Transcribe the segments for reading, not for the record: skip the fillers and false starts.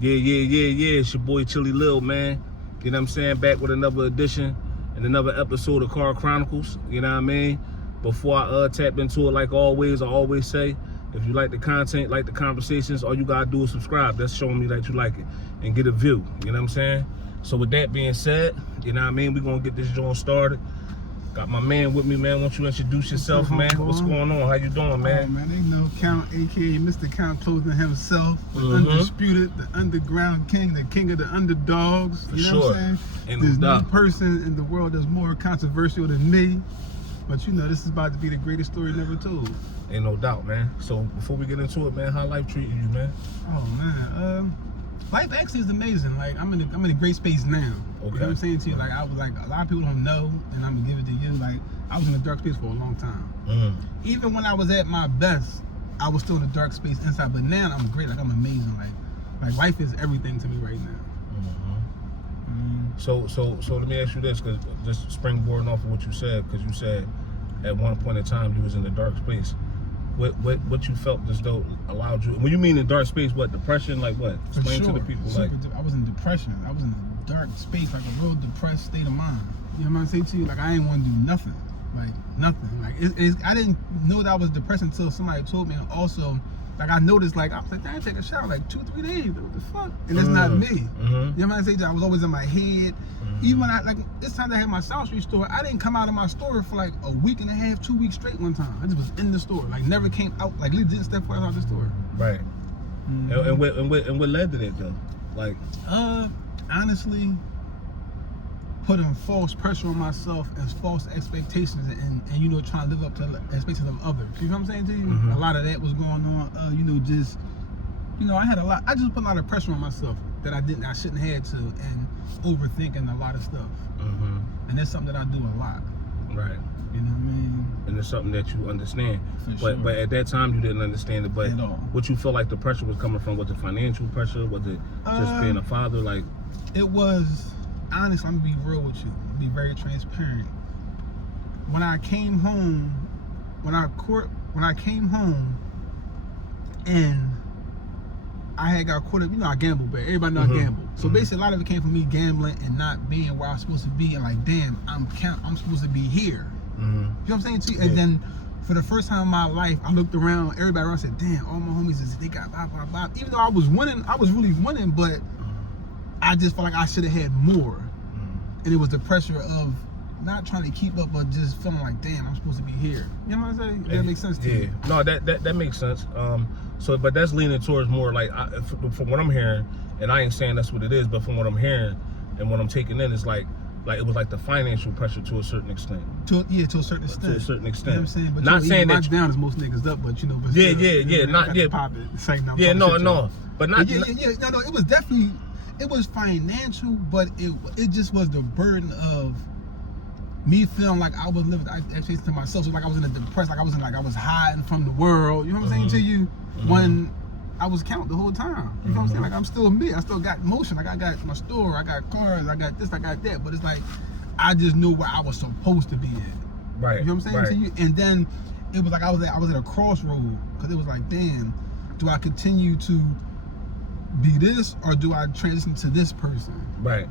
Yeah. It's your boy Chili Lil, man. You know what I'm saying? Back with another edition and another episode of Car Chronicles. You know what I mean? Before I tap into it, like always, I always say, if you like the content, like the conversations, all you gotta do is subscribe. That's showing me that you like it. And get a view. You know what I'm saying? So with that being said, you know what I mean? We're gonna get this joint started. Got my man with me, man. Why don't you introduce yourself, man? What's going on? How you doing, man? Oh, man, they know Count, a.k.a. Mr. Count Clothing himself, the undisputed, the underground king, the king of the underdogs. For you know what I'm saying? Ain't There's no no doubt. person in the world that's more controversial than me. But you know, this is about to be the greatest story never told. Ain't no doubt, man. So before we get into it, man, how life treating you, man? Oh man, life actually is amazing. Like I'm in a great space now. Okay. You know what I'm saying to you? Like I was like, a lot of people don't know, and I'm gonna give it to you. Like I was in a dark space for a long time. Even when I was at my best, I was still in a dark space inside. But now I'm great. Like I'm amazing. Like life is everything to me right now. So let me ask you this, because just springboarding off of what you said, because you said at one point in time you was in a dark space. What you felt as though allowed you? When you mean in dark space, what, depression? Like what? Explain to the people. Like I was in depression. I was in a dark space, like a real depressed state of mind. You know what I'm saying to you? Like I didn't want to do nothing. Like nothing. Like I didn't know that I was depressed until somebody told me. And also, like I noticed, like I was like, I didn't take a shower like 2-3 days. What the fuck? And it's not me. You know what I'm saying? I was always in my head. Even when this time I had my South Street store, I didn't come out of my store for like a week and a half, 2 weeks straight one time. I just was in the store, like never came out, like literally didn't step foot out the store. right. And what led to that though? Like honestly, putting false pressure on myself and false expectations and you know, trying to live up to the expectations of others. You know what I'm saying to you? A lot of that was going on. You know, just, you know, I just put a lot of pressure on myself that I shouldn't have to, and overthinking a lot of stuff. And that's something that I do a lot. right. You know what I mean? And it's something that you understand. For But at that time you didn't understand it. But At all. what you feel like the pressure was coming from? Was it financial pressure? Was it just being a father? Like It was, honestly, I'm gonna be real with you, be very transparent. When I came home, when I came home and I had got caught up, you know, I gamble bad. Everybody know I gamble. So basically a lot of it came from me gambling and not being where I was supposed to be, and like, damn, I'm supposed to be here. You know what I'm saying to you? And then for the first time in my life, I looked around, everybody around said, damn, all my homies, they got blah, blah, blah. Even though I was winning, I was really winning, but I just felt like I should have had more. And it was the pressure of not trying to keep up, but just feeling like, damn, I'm supposed to be here. You know what I'm saying? Does that make sense to you? No, that makes sense. But that's leaning towards more like, from what I'm hearing, and I ain't saying that's what it is, but from what I'm hearing and what I'm taking in, is like it was like the financial pressure to a certain extent. To a certain extent. To a certain extent. You know what I'm saying? But not saying that down as most niggas up, but you know, but Yeah, still, yeah, you know, yeah, not- I yeah. pop it. It's like, Yeah, no. But not No, it was definitely, it was financial, but it just was the burden of me feeling like I was living actually to myself. So like I was in a depressed, like I was hiding from the world. You know what I'm saying to you? When I was counting the whole time. You know what I'm saying? Like I'm still me. I still got motion. Like I got my store, I got cars, I got this, I got that. But it's like I just knew where I was supposed to be at. right. You know what I'm saying to you? And then it was like I was at a crossroad, because it was like, damn, do I continue to be this, or do I transition to this person? Right.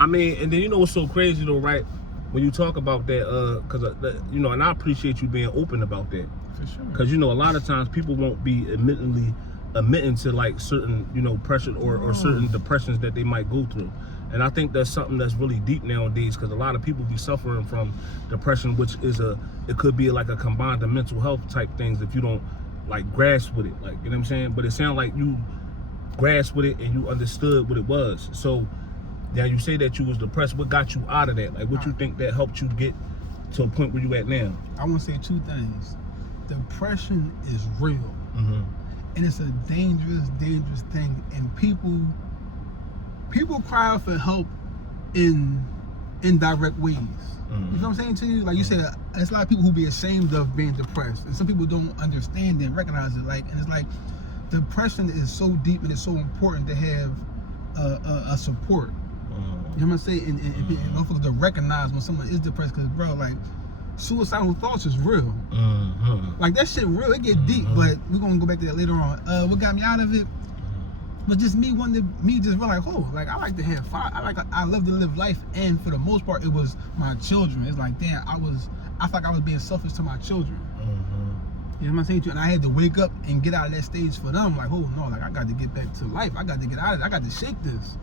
I mean, and then you know what's so crazy though, right? When you talk about that, because you know, and I appreciate you being open about that. For sure. Because you know, a lot of times people won't be admitting to like certain, you know, pressure or certain depressions that they might go through. And I think that's something that's really deep nowadays, because a lot of people be suffering from depression, which is it could be like a combined mental health type things if you don't like grasp with it, like, you know what I'm saying? But it sounded like you grasped with it and you understood what it was. So now you say that you was depressed. What got you out of that? Like, what you think that helped you get to a point where you at now? I want to say two things. Depression is real. And it's a dangerous thing. And people cry out for help in indirect ways. You know what I'm saying to you? Like you said, there's a lot of people who be ashamed of being depressed, and some people don't understand and recognize it. Like, and it's like depression is so deep, and it's so important to have a support. You know what I'm saying? And motherfuckers to recognize when someone is depressed, because bro, like, suicidal thoughts is real. Like that shit real. It get deep, but we're gonna go back to that later on. What got me out of it? But just me just feel like, oh, like I like to have fun. I love to live life, and for the most part, it was my children. It's like, damn, I felt like I was being selfish to my children. You know what I'm saying to you? And I had to wake up and get out of that stage for them. Like, oh no, like I got to get back to life. I got to get out of it. I got to shake this.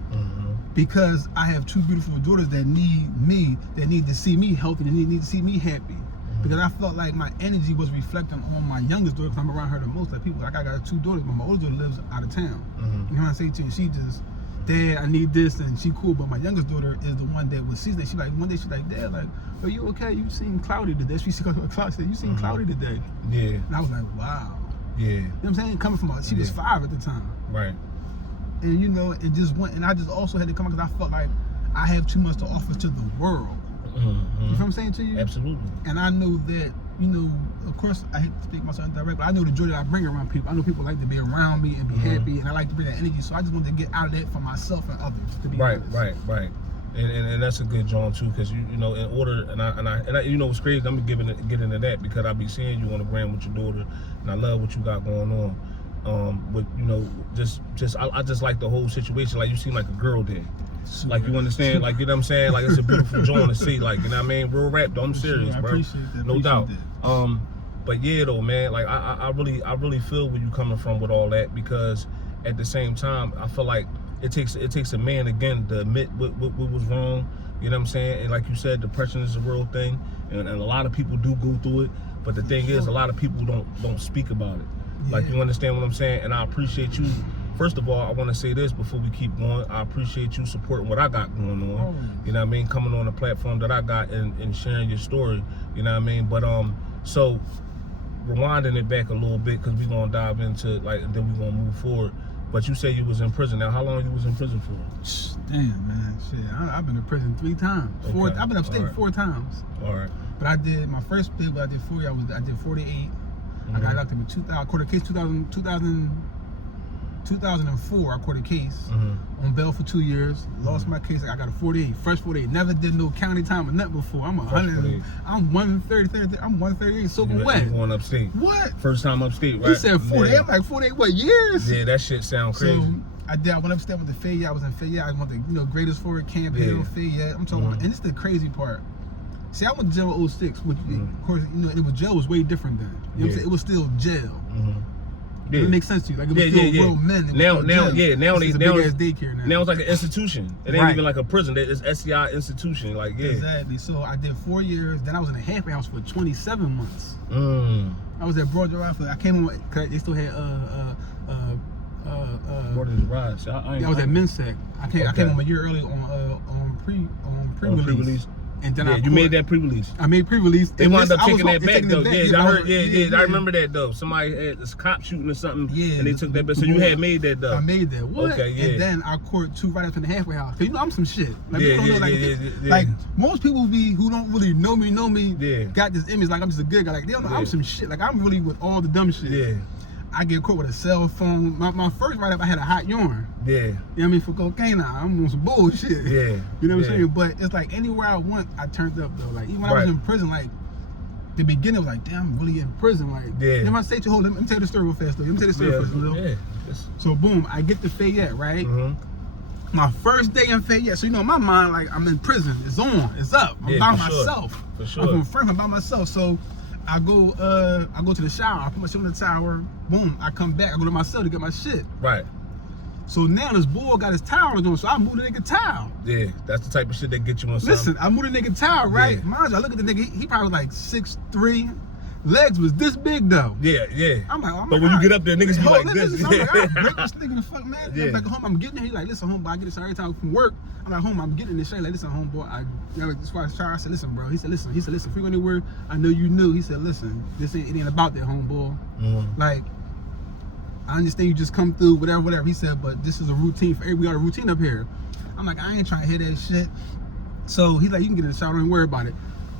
Because I have two beautiful daughters that need me, that need to see me healthy, that need to see me happy. Because I felt like my energy was reflecting on my youngest daughter, because I'm around her the most. Like people, like I got two daughters, but my oldest daughter lives out of town. You know what I'm saying to you? She just, Dad, I need this, and she cool. But my youngest daughter is the one that was seasoned. She like one day she like, Dad, like, are you okay? You seem cloudy today. She said, you seem cloudy today. Yeah. And I was like, wow. Yeah. You know what I'm saying? Coming from her, she was 5 at the time. Right. And you know, it just went, and I just also had to come because I felt like I have too much to offer to the world. You know what I'm saying to you? Absolutely. And I know that, you know, of course, I hate to speak myself indirect, but I know the joy that I bring around people. I know people like to be around me and be happy, and I like to bring that energy. So I just wanted to get out of that for myself and others. To be honest. Right. And that's a good John too, because you know, in order, and I you know what's crazy, I'm get into that because I be seeing you on the gram with your daughter, and I love what you got going on. But you know, I just like the whole situation. Like you seem like a girl there. Like you understand, like you know what I'm saying, like it's a beautiful joint to see, like you know what I mean, real rap though, I'm serious, bro. I appreciate that. No doubt. But yeah though, man, like I really feel where you coming from with all that, because at the same time I feel like it takes a man again to admit what was wrong, you know what I'm saying? And like you said, depression is a real thing, and a lot of people do go through it, but the thing is a lot of people don't speak about it. Like you understand what I'm saying? And I appreciate you. First of all, I want to say this before we keep going. I appreciate you supporting what I got going on. You know what I mean? Coming on the platform that I got and sharing your story. You know what I mean? But so rewinding it back a little bit, because we're gonna dive into and then we're gonna move forward. But you say you was in prison. Now, how long you was in prison for? Damn, man, shit. I've been to prison 3 times. I've been upstate 4 times. All right. But I did my first bid. I did 4 years. I did 48. I got locked up in 2000. Court a case 2004, I caught a case on bail for 2 years. Lost my case. I got a 48, fresh 48. Never did no county time or nothing before. I'm 100. I'm 130. I'm 138. Soaking wet. You going upstate? What? First time upstate, right? You said 48. I'm like 48. What years? Yeah, that shit sound crazy. So I went upstate with the Fayette. I was in Fayette. I went to Greatest Forward Camp Hill, Fayette. I'm talking about, and it's the crazy part. See, I went to jail in 06, which of course, jail was way different then. You know what I'm saying? It was still jail. It makes sense to you. Like it was still real men. Now it's a big ass daycare now. Now it's like an institution. It ain't even like a prison. It's SCI institution. Like Exactly. So I did 4 years. Then I was in a halfway house for 27 months. I was at Broad Drive. I came home. They still had Broad Drive. I was at MinSec. I came home a year early on pre-release. And then you made that pre-release. I made pre-release. They wound up taking that back though. I heard. I remember that though. Somebody had this cop shooting or something. And they took that back. So you had made that though. I made that. What? Okay, yeah. And then I caught 2 right after the halfway house. Cause I'm some shit. Like, like most people who don't really know me. Got this image like I'm just a good guy. Like they don't know I'm some shit. Like I'm really with all the dumb shit. Yeah. I get caught with a cell phone. My first write-up, I had a hot yarn. Yeah. You know what I mean? For cocaine now. I'm on some bullshit. Yeah. You know what I'm saying? But it's like anywhere I went, I turned up though. Like even when I was in prison, like the beginning was like, damn, I'm really in prison. Like, you know what I say to you? Let me tell you the story real fast though. Let me tell you the story first, Lil. Yeah. So boom, I get to Fayette, right? My first day in Fayette. So in my mind, like I'm in prison. It's on. It's up. I'm by myself. For sure. I'm from Franklin by myself. So I go to the shower. I put my shit in the tower. Boom. I come back. I go to my cell to get my shit. Right. So now this boy got his towel on, so I moved the nigga towel. Yeah, that's the type of shit that get you on something. Listen, I moved the nigga towel, right? Yeah. Mind you, I look at the nigga, he probably was like 6'3". Legs was this big though. Yeah. I'm like, but when you get up there, niggas be like this. I'm like, I break this nigga the fuck, man. Yeah. I'm back home, I'm getting it. He like, listen, homeboy, I get this every time from work. I'm like, home, I'm getting this shit. Like, listen, homeboy, that's why I said, listen, bro. He said, listen, if we go anywhere, I know you knew. He said, listen, it ain't about that, homeboy. Like, I understand you just come through, whatever. He said, but this is a routine for we got a routine up here. I'm like, I ain't trying to hear that shit. So he's like, you can get in the shower, don't worry about it.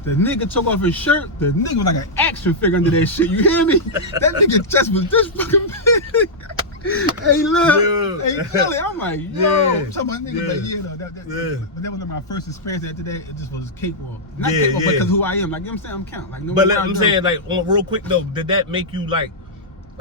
The nigga took off his shirt. The nigga was like an action figure under that shit. You hear me? That nigga chest was this fucking big. Hey, look. Hey, Kelly. I'm like, yo. I'm talking about niggas like, though. But that was my first experience after that. It just was cakewalk. Not cakewalk, because who I am. Like, you know what I'm saying? I'm count. Like, no. But I'm saying, like, real quick though, did that make you like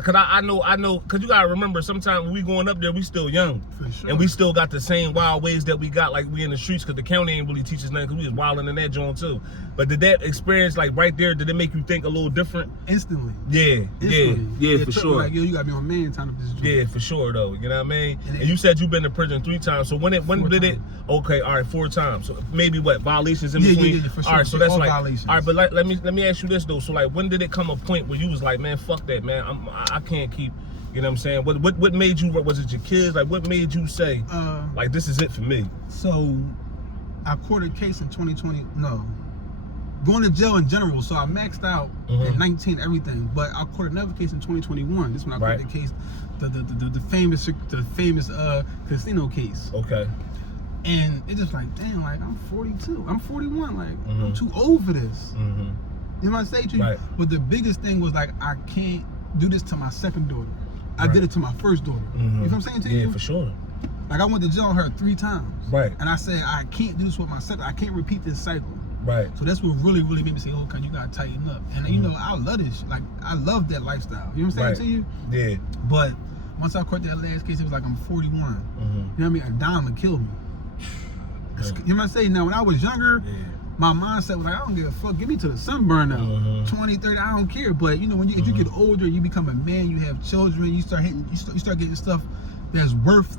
Cause I know, cause you gotta remember, sometimes when we going up there, we still young. For sure. And we still got the same wild ways that we got, like we in the streets, cause the county ain't really teach us nothing, cause we was wilding in that joint too. But did that experience, like right there, did it make you think a little different? Instantly. Yeah, It for took sure. me like, yo, you gotta be on man time to this joint. Yeah, for sure though. You know what I mean? And And you said you've been to prison 3 times. So when did it? Okay, all right, 4 times. So maybe what, violations in between? Yeah, for sure. All right, so that's All like violations. all right, but let me ask you this though. So like, when did it come a point where you was like, man, fuck that, man. I can't keep. You know what I'm saying? What made you? Was it your kids? Like, what made you say, like, this is it for me? So, I caught a case in 2020. No, going to jail in general. So I maxed out at 19 everything, but I caught another case in 2021. This one I caught the case, the famous casino case. Okay. And it's just like, damn, like I'm 42, I'm 41, like I'm too old for this. You know what I'm saying to you? Right. But the biggest thing was like, I can't do this to my second daughter. I did it to my first daughter. You know what I'm saying to you? Yeah, for sure. Like I went to jail on her 3 times. Right. And I said, I can't do this with my second. I can't repeat this cycle. Right. So that's what really made me say, okay, you gotta tighten up. And you know, I love this. Like I love that lifestyle. You know what I'm saying to you? Yeah. But once I caught that last case, it was like I'm 41. You know what I mean? A dime would kill me. You know what I'm saying? Now when I was younger, my mindset was like, I don't give a fuck. Get me to the sunburn now. 20, 30, I don't care. But you know, when if you get older, you become a man, you have children, you start getting stuff that's worth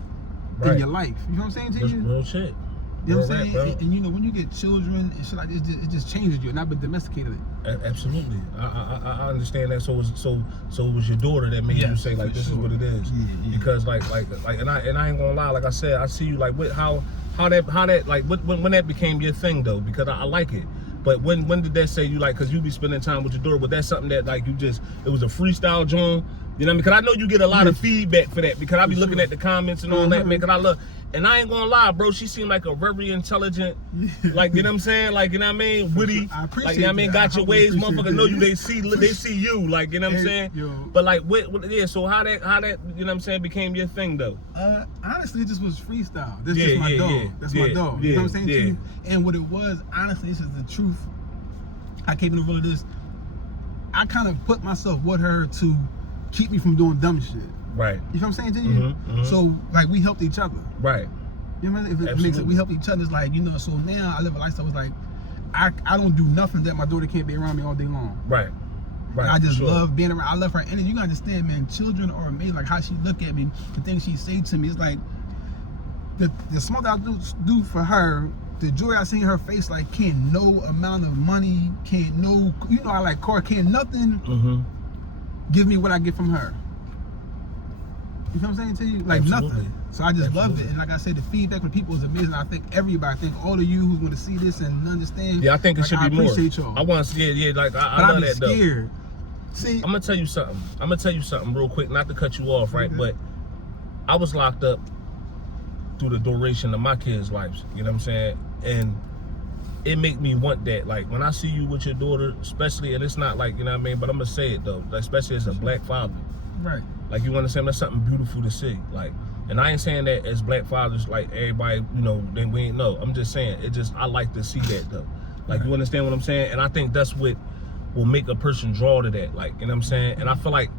in your life. You know what I'm saying to you? Real shit. You know what I'm saying? And you know, when you get children and shit like this, it just changes you, and I've been domesticated it. Absolutely. I understand that. So it was your daughter that made you say like, this is what it is. Yeah. Because like and I ain't gonna lie, like I said, I see you like how that like when that became your thing though, because I like it. But when did that say you like, cause you be spending time with your daughter, was that something that like you just, it was a freestyle joint? You know what I mean? Because I know you get a lot of feedback for that, because I be looking at the comments and all that, man, because I love, and I ain't gonna lie, bro, she seemed like a very intelligent, like, you know what I'm saying? Like, you know what I mean? Witty, I appreciate like, you know what I mean? Got your ways, motherfucker know you, they see you, like, you know what I'm saying? Yo. But like, yeah, so how that, you know what I'm saying, became your thing though? Honestly, it just was freestyle. This is my dog. That's my dog. You know what I'm saying to you? And what it was, honestly, this is the truth. I can't even really this. I kind of put myself with her to keep me from doing dumb shit. Right. You know what I'm saying to you? So like we helped each other. Right. You know what I mean? If it makes it, we help each other. It's like, you know, so now I live a lifestyle was like I don't do nothing that my daughter can't be around me all day long. Right. Right. I just love being around. I love her energy. You gotta understand, man, children are amazing. Like how she look at me, the things she say to me, it's like the small that I do for her, the joy I see in her face, like can't no amount of money, can't no, you know, I like car, can't nothing give me what I get from her. You know what I'm saying to you? Like nothing. So I just love it. And like I said, the feedback from people is amazing. I think everybody, I think all of you who's going to see this and understand. Yeah, I think it should be more. I appreciate y'all. I want to see it, like I love that though. Scared. See, I'm gonna tell you something real quick, not to cut you off, right? But I was locked up through the duration of my kids' lives, you know what I'm saying? And it make me want that. Like when I see you with your daughter, especially, and it's not like, you know what I mean, but I'm gonna say it though, especially as a black father. Right. Like you understand, that's something beautiful to see. Like, and I ain't saying that as black fathers, like everybody, you know, then we ain't know. I'm just saying, I like to see that though. Like you understand what I'm saying? And I think that's what will make a person draw to that. Like, you know what I'm saying? And I feel like,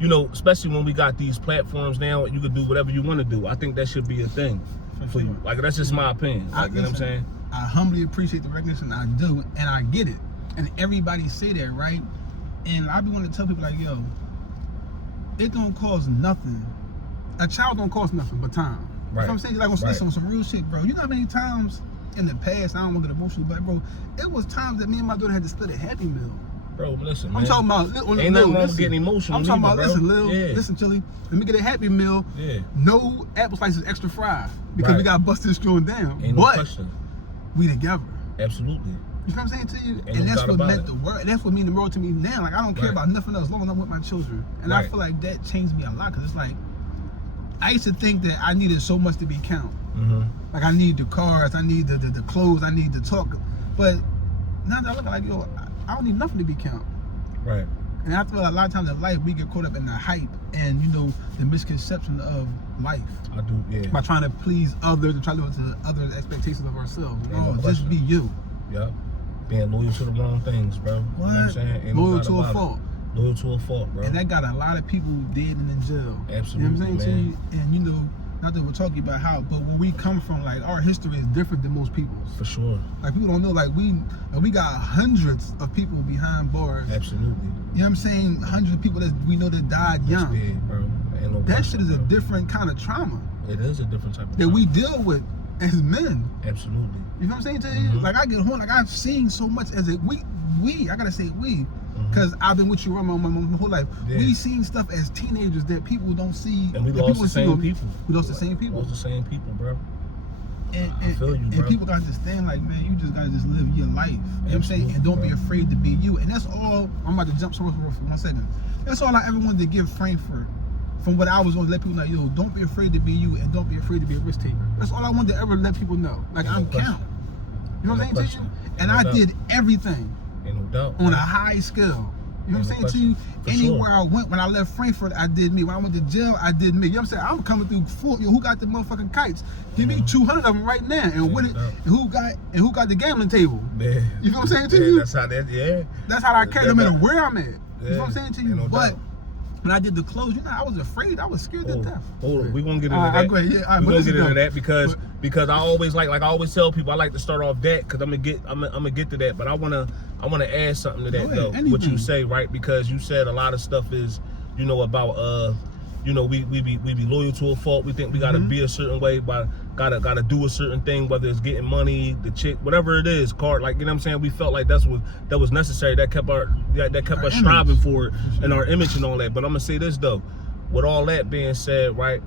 you know, especially when we got these platforms now, you can do whatever you want to do. I think that should be a thing for you. Like that's just my opinion. Like, you know what I'm saying? I humbly appreciate the recognition. I do, and I get it. And everybody say that, right? And I be wanting to tell people like, yo, it don't cost nothing. A child don't cost nothing but time. Right. You know what I'm saying? Like on some real shit, bro. You know how many times in the past, I don't want to get emotional, but bro, it was times that me and my daughter had to split a Happy Meal. Bro, listen, man. I'm talking about on the ain't nothing wrong listen, with getting emotional. I'm talking either, about bro. listen, Chili. Let me get a Happy Meal. Yeah. No apple slices extra fried because we got busted screwing down. Ain't but no question. We together. Absolutely. You know what I'm saying to you? Ain't and no that's what about meant it. the world. That's what mean the world to me now. Like I don't care about nothing else as long as I'm with my children. And I feel like that changed me a lot because it's like I used to think that I needed so much to be count. Like I need the cars, I need the clothes, I need the talk. But now that I look like, yo, I don't need nothing to be count. Right. And I feel like a lot of times in life we get caught up in the hype and you know the misconception of life. I do, yeah. By trying to please others and try to live up to others' expectations of ourselves. No, just be you. Yep. Being loyal to the wrong things, bro. What? You know what I'm saying? Ain't Loyal no to a fault. Loyal to a fault, bro. And that got a lot of people dead and in jail. Absolutely, you know what I'm saying to man. you? And you know, not that we're talking about how, but where we come from, like our history is different than most people's. For sure. Like people don't know, like we got hundreds of people behind bars. Absolutely. You know what I'm saying? Hundreds of people that we know that died young. That's big, bro. Ain't no That question, shit is a bro. different kind of trauma It is a different type of that trauma. we deal with as men. Absolutely. You know what I'm saying to you? Mhm. Like I get home, like I've seen so much as a I gotta say we, Mhm. because I've been with you around my whole life. Yeah. We seen stuff as teenagers that people don't see. And we that lost people the see same on- people. We lost the same people. Lost the same people, bro. And, I feel you, and bro. people gotta understand, like, man, you just gotta just live your life. You know what I'm saying? Absolutely, And don't be bro. afraid to be you. And that's all. I'm about to jump somewhere for 1 second. That's all I ever wanted to give Frankfurt. From what I was going to let people know, yo, don't be afraid to be you, and don't be afraid to be a risk taker. That's all I wanted to ever let people know. Like, Ain't no I'm question. Count. You know what I'm Ain't saying no to you? question. And Ain't I no did doubt. everything Ain't no doubt. on a bro. high scale. You know what I'm Ain't saying no to you? question. For Anywhere sure. I went, when I left Frankfurt, I did me. When I went to jail, I did me. You know what I'm saying? I'm coming through full. Yo, who got the motherfucking kites? Give me Mhm. 200 of them right now. And Ain't with no it, doubt. and who got the gambling table? Yeah. You know what I'm saying to Yeah, you? That's how that, yeah. That's how I carry no That- matter where I'm at. You know Yeah, what I'm saying to you? ain't no But doubt. when I did the clothes, you know, I was afraid. I was scared to death. Hold on. We gonna get into All right, that. go ahead. Yeah, all right, we but gonna listen get into though. that because I always like I always tell people I like to start off that because I'm gonna get to that, but I wanna add something to that Go ahead, though. What you anything. say, right? Because you said a lot of stuff is, you know, about you know, we be loyal to a fault. We think we gotta Mhm. be a certain way, but gotta do a certain thing, whether it's getting money, the chick, whatever it is, card, like, you know what I'm saying? We felt like that was necessary. That kept Our us image. striving for it and our image and all that. But I'm gonna say this though, with all that being said, right?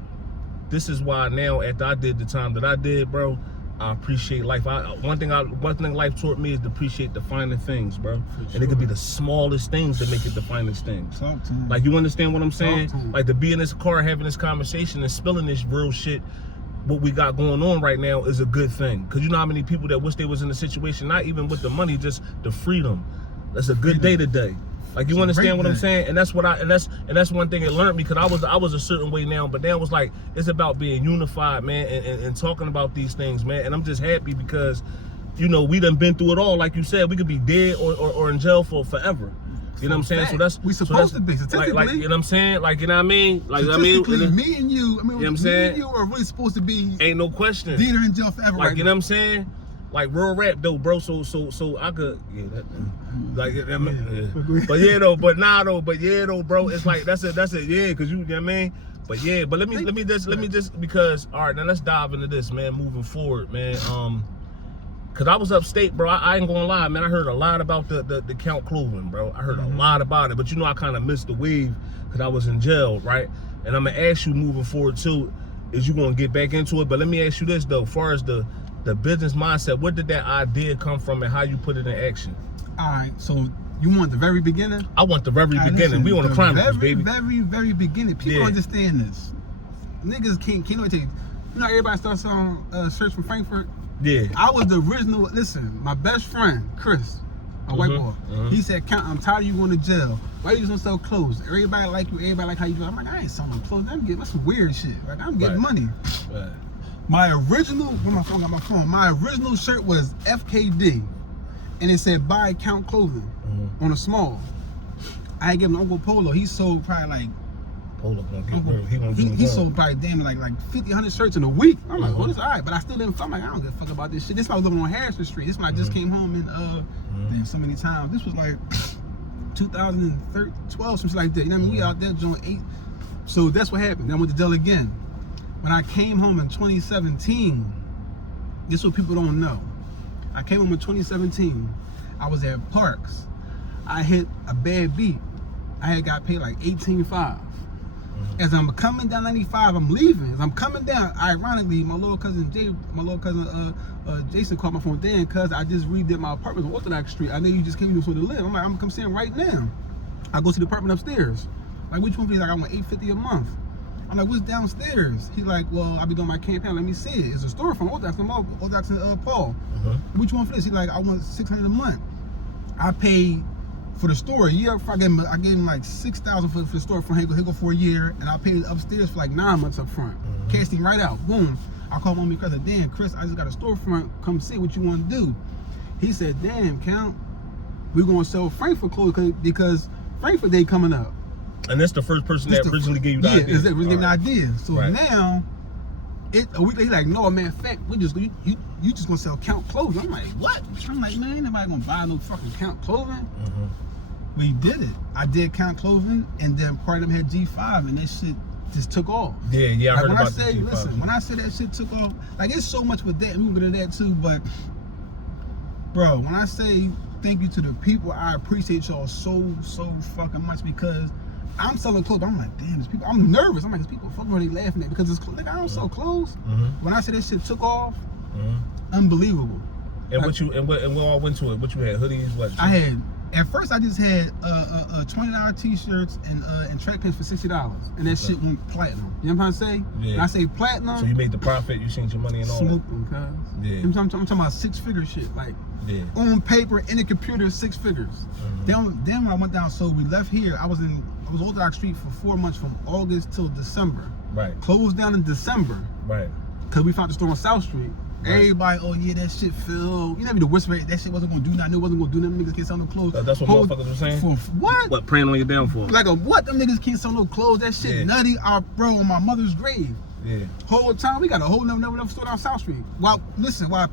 This is why now, after I did the time that I did, bro, I appreciate life. One thing life taught me is to appreciate the finer things, bro. And it could be the smallest things that make it the finest things. Talk to him. Like, you understand what I'm saying? Talk to 'em. Like, to be in this car having this conversation and spilling this real shit, what we got going on right now is a good thing. Because you know how many people that wish they was in a situation, not even with the money, just the freedom. That's a good day today. Like, you It's a understand great what I'm day. saying? And that's what and that's one thing it learned me, because I was a certain way now, but now it's like it's about being unified, man, and talking about these things, man. And I'm just happy because, you know, we done been through it all. Like you said, we could be dead or in jail for forever. You know what I'm saying? So that's We supposed to be, like, statistically. you know what I'm saying? Like, you know what I mean? Like, I Statistically, mean, me and you, what I'm me saying? and you are really supposed to be ain't no question. dead or in jail forever. Like, right you now. know what I'm saying? Like, real rap though, bro. So I could, yeah, that, like, yeah. But yeah though, but yeah though, bro. It's like that's it, yeah, cause you know what I mean. But yeah, but let me just because all right, now let's dive into this, man. Moving forward, man. Cause I was upstate, bro. I ain't gonna lie, man. I heard a lot about the Count Clothing, bro. I heard a lot about it, but you know I kind of missed the wave because I was in jail, right? And I'm gonna ask you moving forward too, is you gonna get back into it? But let me ask you this though, as far as the business mindset, where did that idea come from and how you put it in action? All right, so you want the very beginning? I want the very All right, beginning. listen, We on the chronicles, very, baby. very beginning. People Yeah. understand this. Niggas can't tell you. You know, everybody starts on search for Frankfurt. Yeah. I was the original. Listen, my best friend, Chris, a white boy, he said, "Count, I'm tired of you going to jail. Why you just don't sell clothes? Everybody like you. Everybody like how you do." I'm like, I ain't selling clothes. That's some weird shit. Like, I'm getting Right. money. Right. My original, when my phone got my phone, my original shirt was FKD, and it said "Buy Count Clothing" on a small. I gave him Uncle Polo. He sold probably like. Hold up, he gonna do He it. sold probably damn like 50, 100 shirts in a week. I'm like, oh, this all right, but I still didn't. I'm like, I don't give a fuck about this shit. This I was living on Harrison Street. This when I just came home in damn, so many times. This was like 2012, something like that. You know what I mean? We out there doing 8. So that's what happened. Then I went to jail again. When I came home in 2017, this is what people don't know. I came home in 2017. I was at Parks. I hit a bad beat. I had got paid like $18.5. As I'm coming down 95, I'm leaving. As I'm coming down, ironically, my little cousin Jason called my phone. Then, cuz I just redid my apartment on Orthodox Street. I know you just came here for to live. I'm like, I'm gonna come see him right now. I go to the apartment upstairs. Like, which one? He's like, I want $850 a month. I'm like, what's downstairs? He's like, well, I'll be doing my campaign. Let me see it. It's a store from Orthodox and Paul. Which one for this? He's like, I want $600 a month. I paid for the store a year. I gave him like $6,000 for the store from Hagel for a year, and I paid upstairs for like 9 months up front. Cashed him right out. Boom. I called Mommy Chris. Damn, Chris, I just got a storefront. Come see what you want to do. He said, damn, Count, we're gonna sell Frankfurt clothes because Frankfurt Day coming up. And that's the first person that originally gave you the idea. Yeah, it was gave me the idea. So Right. now, a week later, he's like, no, man, fact, you just gonna sell Count clothing. I'm like, what? I'm like, man, ain't nobody gonna buy no fucking Count clothing. Mm-hmm. We did it. I did Count clothing, and then part of them had G5, and that shit just took off. Yeah, I Like heard when about I say, the G5. listen, when I say that shit took off, like it's so much with that, and we'll get into that too, but bro, when I say thank you to the people, I appreciate y'all so fucking much because I'm selling clothes. I'm like, damn, these people. I'm nervous. I'm like, these people fucking really laughing at me because it's like I don't sell clothes. Mm-hmm. When I say that shit took off, Mm-hmm. unbelievable. And Like, what all went to it? What you had? Hoodies? What? I had at first I just had $20 t-shirts and track pants for $60, and that shit went platinum. You know what I'm trying to say? Yeah. When I say platinum, So you made the profit. You seen your money and all smoke that. them, cuz. Yeah. I'm talking about 6-figure shit, like Yeah. on paper in the computer, 6 figures. Mm-hmm. Then when I went down, so we left here. I was Old Dock Street for 4 months from August till December. Right. Closed down in December Right. because we found the store on South Street. Right. Everybody, oh yeah, that shit filled. You know, the whisper that shit wasn't gonna do nothing. It wasn't gonna do nothing. Niggas can't sell no clothes. That's what motherfuckers were saying. For what? What praying on your downfall? Like a what? Them niggas can't sell no clothes. That shit Yeah. nutty. Bro, on my mother's grave. Yeah. Whole time we got a whole another store down South Street. While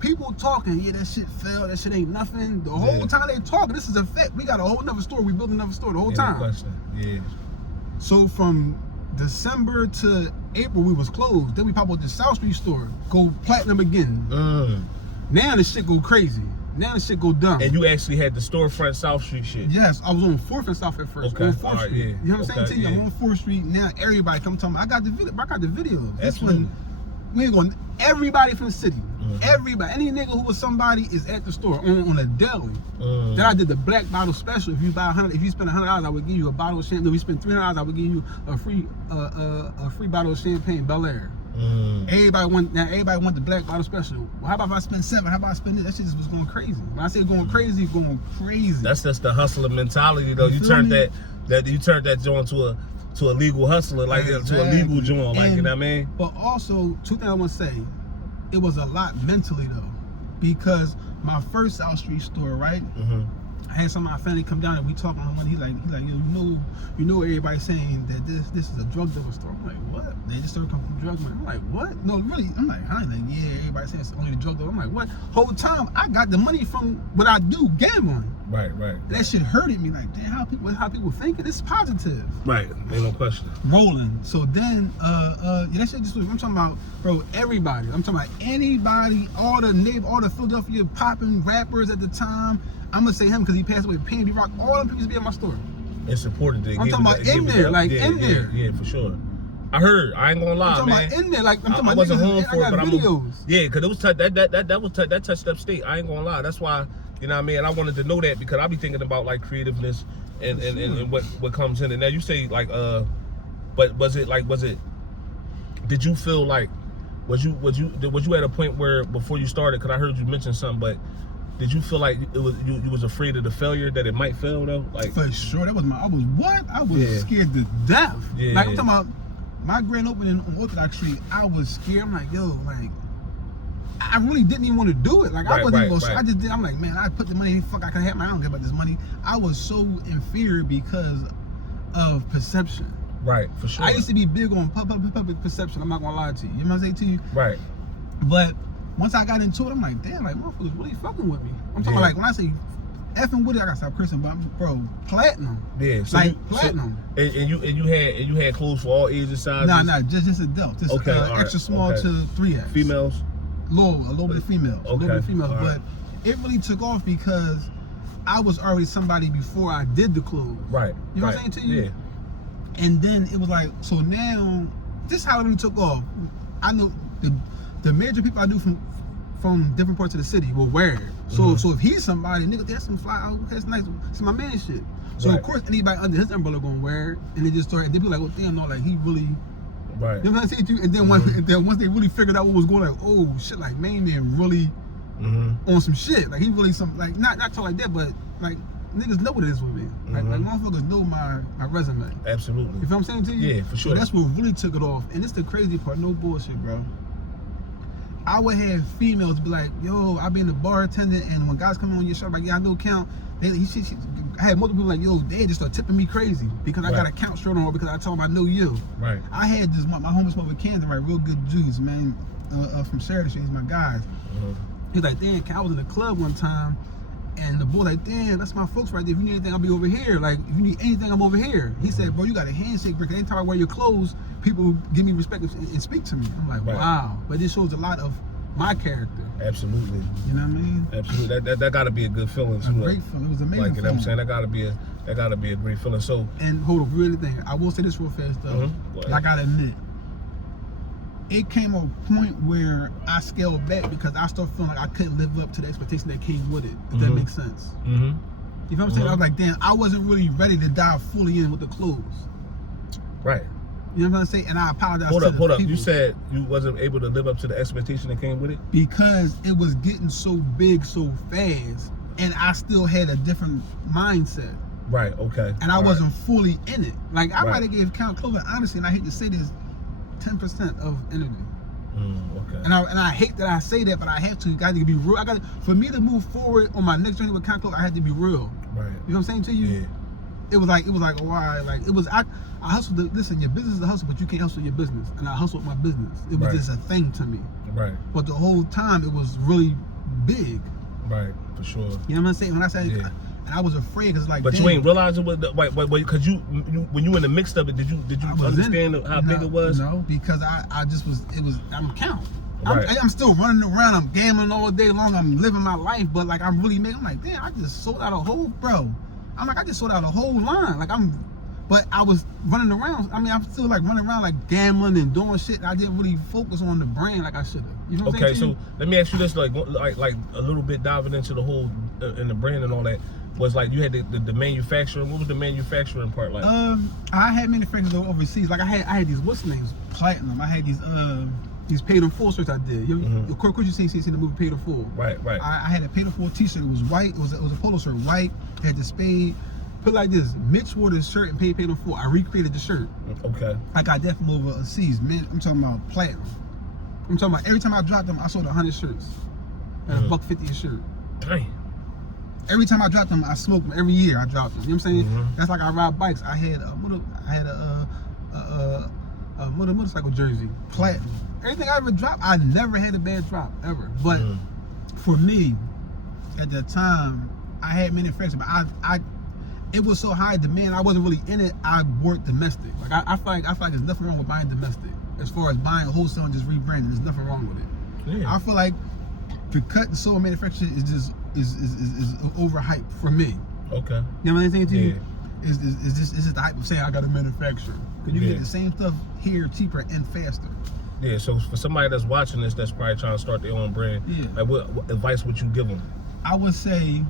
people talking, yeah, that shit fell, that shit ain't nothing. The whole time they talking, this is a fact. We got a whole another store. We built another store the whole time. No question. Yeah. So from December to April we was closed. Then we pop up the South Street store, go platinum again. Now the shit go crazy. Now the shit go dumb. And you actually had the storefront South Street shit. Yes, I was on 4th and South at first. Okay. On 4th Alright, Street. yeah. You know what I'm saying to you? Yeah. I'm on 4th Street. Now everybody come tell me, I got the videos. This Absolutely. one, we ain't going, everybody from the city. Mhm. Everybody, any nigga who was somebody is at the store on a deli. Mm. Then I did the black bottle special. If you spend $100, I would give you a bottle of champagne. If you spend $300, I would give you a free bottle of champagne, Bel Air. Everybody want the black bottle special. Well, how about if I spend $7? How about I spend this? That shit just was going crazy. When I say going crazy, going crazy. That's just the hustler mentality, though. You feel turned me? you turned that joint to a legal hustler, like to a legal joint, like, you know what I mean? But also, two things I want to say, it was a lot mentally though, because my first South Street store, right? Mm-hmm. I had some of my family come down and we talking on money. He's like, you know, everybody saying that this is a drug dealer store. I'm like, what? They just started coming from drugs. I'm like, what? No, really? I'm like, yeah, everybody saying it's only the drug dealer. I'm like, what? Whole time I got the money from what I do, gambling. Right. That shit hurted me. Like, damn, how people thinking? It's positive. Right, ain't no question. Rolling. So then, yeah, that shit just was, I'm talking about, bro, everybody. I'm talking about anybody, all the Philadelphia popping rappers at the time. I'm gonna say him because he passed away. P&B Rock, all them people used to be at my store. It's important to I'm talking about in there, like in there. Yeah, for sure. I heard. I ain't gonna lie, I'm talking man. about in there, like I'm talking I about wasn't niggas, home for I it, got but videos. yeah, because it was that touched up state. I ain't gonna lie. That's why, you know what I mean. I wanted to know that because I be thinking about like creativeness and what comes in. And now you say like but was it? Did you feel like was you at a point where before you started? Because I heard you mention something, but did you feel like it was you was afraid of the failure that it might fail though? Like For sure, that was I was scared to death. Yeah. Like I'm talking about my grand opening on Orthodox Street. I was scared. I'm like, yo, like I really didn't even want to do it. Like I wasn't even gonna. I just did. I'm like, man, I put the money. Fuck, I can have my. I don't care about this money. I was so inferior because of perception. Right, for sure. I used to be big on public perception. I'm not gonna lie to you. You know what I'm saying to you? Right. But once I got into it, I'm like, damn, like motherfuckers really fucking with me. I'm talking about like when I say effing with it, I gotta stop cursing, but bro, platinum. Yeah, so like platinum. And you had clothes for all ages, sizes. Nah, just adult. Just Okay, extra small to 3X. Females. A little bit of females. Okay, But right. it really took off because I was already somebody before I did the clothes. Right. You know right. what I'm saying to you? Yeah. And then it was like, so now, this is how it really took off. I know the major people I knew from different parts of the city will wear it. So if he's somebody, nigga, that's some fly, okay, that's nice, it's my man shit. So Right. of course anybody under his umbrella gonna wear it, and they just started, they be like, oh damn, no, like he really, Right. you know what I'm saying to you? And then once they really figured out what was going on, like, oh shit, like main man really on some shit. Like he really like not talk like that, but like niggas know what it is with me. Like motherfuckers know my resume. Absolutely. You feel what I'm saying to you? Yeah, for sure. So that's what really took it off. And it's the crazy part, no bullshit, bro. I would have females be like, yo, I been the bartender, and when guys come on your show, like, yeah, I know count. I had multiple people like, yo, they just start tipping me crazy because I got a count shirt on, or because I told them I know you. Right. I had this, my homies smoke with Camden, right, real good dudes, man, from Sheridan Street, he's my guys. He's like, damn, I was in the club one time, and the boy like, damn, that's my folks right there. If you need anything, I'll be over here. Like, if you need anything, I'm over here. He said, bro, you got a handshake break. Anytime I wear your clothes, people give me respect and speak to me. I'm like, wow. But this shows a lot of my character. Absolutely. You know what I mean? Absolutely. That gotta be a good feeling too. A great feeling. It was amazing. Like, you know what I'm saying? That gotta be a great feeling. So. And hold on, really thing. I will say this real fast though. I gotta admit, it came a point where I scaled back because I started feeling like I couldn't live up to the expectation that came with it. If that makes sense. You know what I'm saying? I was like, damn, I wasn't really ready to dive fully in with the clothes. Right. You know what I'm saying? And I apologize. Hold up. You said you wasn't able to live up to the expectation that came with it? Because it was getting so big so fast, and I still had a different mindset. Right, okay. And I wasn't fully in it. Like, I might have gave Count Clover, honestly, and I hate to say this, 10% of energy. Okay. And I hate that I say that, but I have to. Got to be real. For me to move forward on my next journey with Count Clover, I had to be real. Right. You know what I'm saying to you? Yeah. It was like, why? Like, it was, I hustled. Listen, your business is a hustle, but you can't hustle your business. And I hustled my business. It was just a thing to me. Right. But the whole time, it was really big. Right, for sure. You know what I'm saying? When I said, and I was afraid because like. But you ain't realizing what because you when you in the mix of it, did you understand how big it was? No, because I just was. I'm count. Right. I'm still running around. I'm gambling all day long. I'm living my life, but like I'm really making. I'm like, damn, I just sold out a whole, bro. I'm like, I just sold out a whole line. Like but I was running around. I mean, I'm still like running around like gambling and doing shit. And I didn't really focus on the brand like I should have. You know what I'm saying? Okay, so let me ask you this, like a little bit diving into the whole in the brand and all that. Was like you had the manufacturing. What was the manufacturing part like? I had manufacturers overseas. Like I had these what's names, Platinum. I had these Paid in Full shirts I did. Of course, you seen the movie Paid in Full. Right. I had a Paid in Full T-shirt. It was white. It was a polo shirt, white. It had the spade. Put it like this: Mitch wore this shirt and paid in full. I recreated the shirt. Okay. I got that from overseas, man. I'm talking about Platinum. I'm talking about every time I dropped them, I sold 100 shirts at $1.50 a shirt. Dang. Every time I dropped them, I smoked them. Every year I dropped them. You know what I'm saying? That's like I ride bikes. I had a motorcycle jersey, Platinum. Everything I ever dropped, I never had a bad drop ever. But for me, at that time, I had manufacturing, but it was so high demand. I wasn't really in it. I worked domestic. Like I feel like there's nothing wrong with buying domestic. As far as buying wholesale and just rebranding, there's nothing wrong with it. Yeah. I feel like the cut and sew manufacturing is just is overhyped for me. Okay. You know what I'm saying to you? Is just the hype of saying I got to manufacture. Because you get the same stuff here cheaper and faster. Yeah, so for somebody that's watching this that's probably trying to start their own brand, like what advice would you give them? I would say,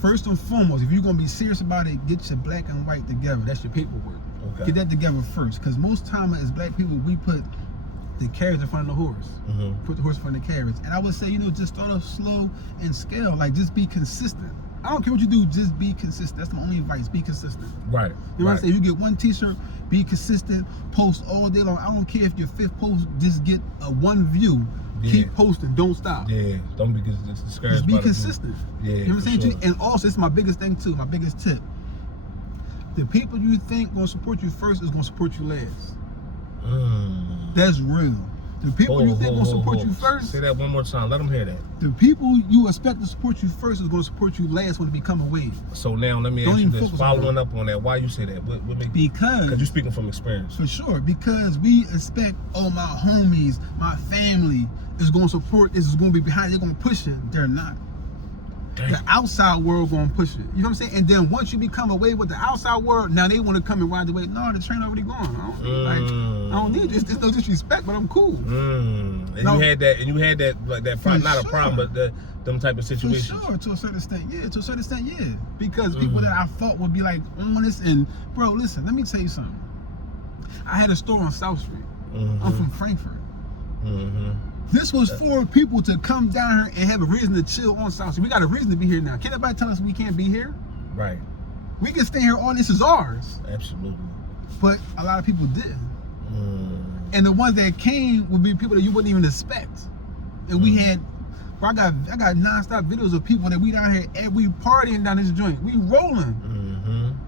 first and foremost, if you're going to be serious about it, get your black and white together. That's your paperwork. Okay. Get that together first. Because most time as black people, we put the carriage in front of the horse. Put the horse in front of the carriage. And I would say, just start off slow and scale. Like, just be consistent. I don't care what you do, just be consistent. That's my only advice. Be consistent. Right. You know what I'm saying? You get one t-shirt, be consistent, post all day long. I don't care if your fifth post just get one view. Keep posting, don't stop. Yeah, don't be discouraged. Just be consistent. Yeah. You know what I'm saying? Sure. And also, it's my biggest thing too, my biggest tip. The people you think gonna support you first is gonna support you last. That's real. The people you think gonna support you first. Say that one more time. Let them hear that. The people you expect to support you first is gonna support you last when it become a wave. So now let me ask you this. Following up on that, why you say that? Because you're speaking from experience. For sure. Because we expect, my homies, my family is gonna support this, is gonna be behind it, they're gonna push it. They're not. Damn. The outside world gonna push it. You know what I'm saying? And then once you become away with the outside world, now they want to come and ride the way. No, the train already gone. I don't need this. There's no disrespect, but I'm cool. And you had that like that problem, not a problem, but them type of situations. For sure, to a certain extent, yeah. Because people that I thought would be like honest and bro, listen, let me tell you something. I had a store on South Street. I'm from Frankfurt. This was for people to come down here and have a reason to chill on South Street. We got a reason to be here now. Can't nobody tell us we can't be here? Right. We can stay here all this is ours. Absolutely. But a lot of people didn't. And the ones that came would be people that you wouldn't even expect. You know And we had, bro, I got non-stop videos of people that we down here, and we partying down this joint. We rolling.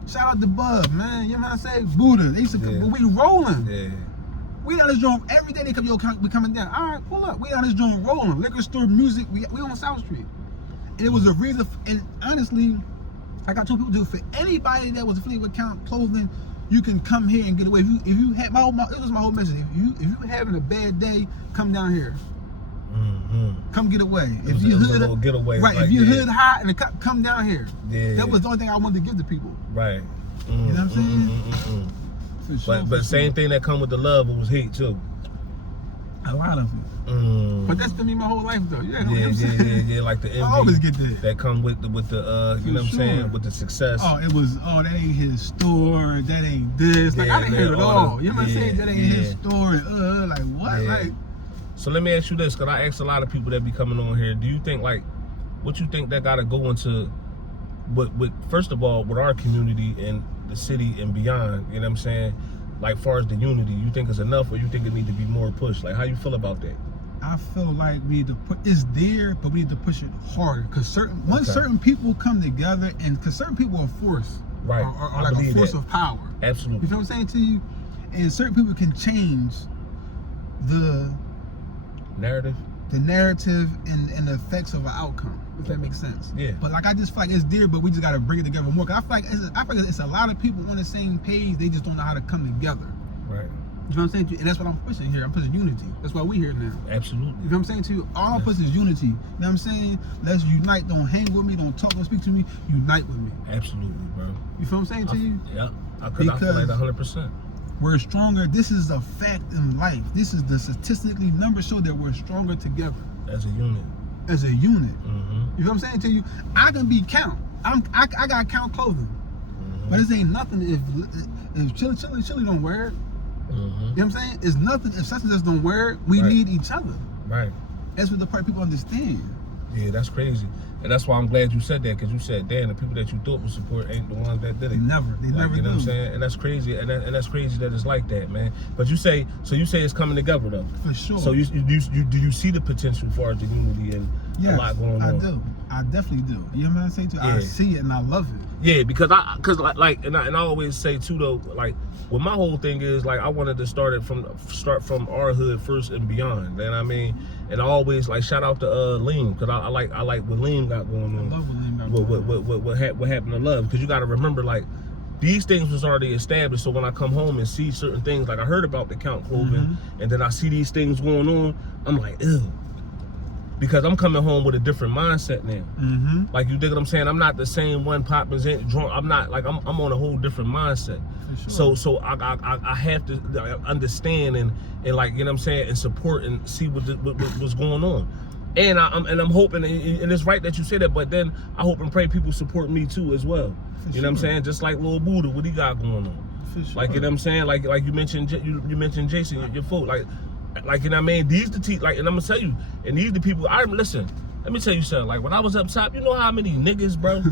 Shout out to Bub, man. You know what I'm saying? Buddha. They used to come, but we rolling. Yeah. We down this joint every day. They come, yo, we coming down. All right, pull up. We down this joint rolling. Liquor store, music. We on South Street. And it was a reason. And honestly, like I told people, do for anybody that was affiliated with Count Clothing, you can come here and get away. If you had it was my whole message. If you having a bad day, come down here. Come get away. If you hood getaway, right? Like, if you hood hot and come down here. Yeah. That was the only thing I wanted to give to people. Right. You know what I'm saying? For sure, But same thing that come with the love, it was hate too. A lot of it. But that's been me my whole life though. Yeah, Like the envy I always get that come with the you know what I'm saying, with the success. That ain't his store, that ain't this. Like I didn't hear it all. You know what I'm saying? That ain't his store. Like what? Like. So let me ask you this, because I asked a lot of people that be coming on here. Do you think, like, what you think that got to go into, with first of all, with our community and the city and beyond, you know what I'm saying? Like, far as the unity, you think it's enough, or you think it need to be more pushed? Like, how you feel about that? I feel like we need to it's there, but we need to push it harder. Because certain people come together, and because certain people are force, right? Or like a force of power. Absolutely. You feel what I'm saying to you? And certain people can change the narrative and the effects of an outcome, if that makes sense. Yeah. But like I just feel like it's there, but we just gotta bring it together more. Cause I feel like it's a lot of people on the same page. They just don't know how to come together. Right. You know what I'm saying? And that's what I'm pushing here. I'm pushing unity. That's why we here now. Absolutely. You know what I'm saying to you? All I'm pushing is unity. You know what I'm saying? Let's unite. Don't hang with me. Don't talk. Don't speak to me. Unite with me. Absolutely, bro. You feel what I'm saying to you? Yeah. I feel like 100%. We're stronger. This is a fact in life. This is the statistically numbers show that we're stronger together. As a unit. As a unit. You know what I'm saying to you? I can be Count. I got Count Clothing. But this ain't nothing if Chili don't wear it. You know what I'm saying? It's nothing if such and such don't wear it. We need each other. Right. That's what the part people understand. Yeah, that's crazy. And that's why I'm glad you said that, because you said, damn, the people that you thought would support ain't the ones that did it. They never You know do. what I'm saying? And that's crazy. And that's crazy that it's like that, man. But you say it's coming together though. For sure. So do you see the potential for the unity and a lot going on? I do. I definitely do. You know what I'm saying too? I see it and I love it. Yeah, because I always say too though, like, well, my whole thing is like I wanted to start from our hood first and beyond. You know what I mean? And I always like shout out to Lean, because I like what Lean got going on. I love what Lean got going on. What happened to Love? Because you got to remember, like, these things was already established. So when I come home and see certain things, like I heard about the Count Clothing, and then I see these things going on, I'm like, ew. Because I'm coming home with a different mindset now. Like, you dig what I'm saying? I'm not the same one popping in drunk. I'm not like I'm on a whole different mindset. Sure. So I have to understand and like, you know what I'm saying, and support and see what's going on. And I'm hoping, and it's right that you say that, but then I hope and pray people support me too as well. You know what I'm saying? Just like Lil Buddha, what he got going on. For sure. Like, you know what I'm saying? Like you mentioned Jason, your folk, like you know what I mean? These the like, and I'm gonna tell you, and these the people. Listen. Let me tell you something. Like, when I was up top, you know how many niggas, bro?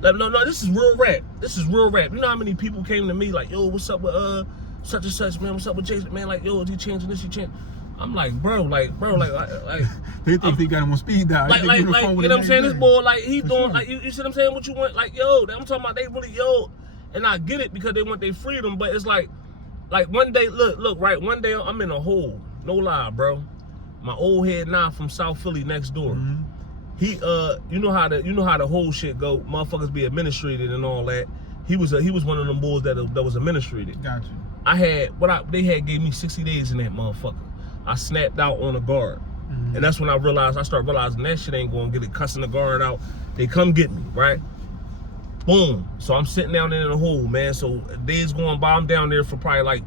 No, this is real rap. You know how many people came to me like, yo, what's up with such and such, man? What's up with Jason, man? Like, yo, is he changing this? He changing? I'm like, bro, they think they got him on speed dial. Like, you know what I'm saying? This boy, like, he doing, like, you see what I'm saying? What you want? Like, yo, I'm talking about they really, yo, and I get it because they want their freedom, but it's like one day, look, right? One day I'm in a hole, no lie, bro. My old head now from South Philly next door. He, you know how the whole shit go. Motherfuckers be administrated and all that. He was one of them boys that was administrated. Gotcha. They had gave me 60 days in that motherfucker. I snapped out on a guard. And that's when I started realizing that shit ain't gonna get it, cussing the guard out. They come get me, right? Boom. So I'm sitting down there in the hole, man. So days going by, I'm down there for probably like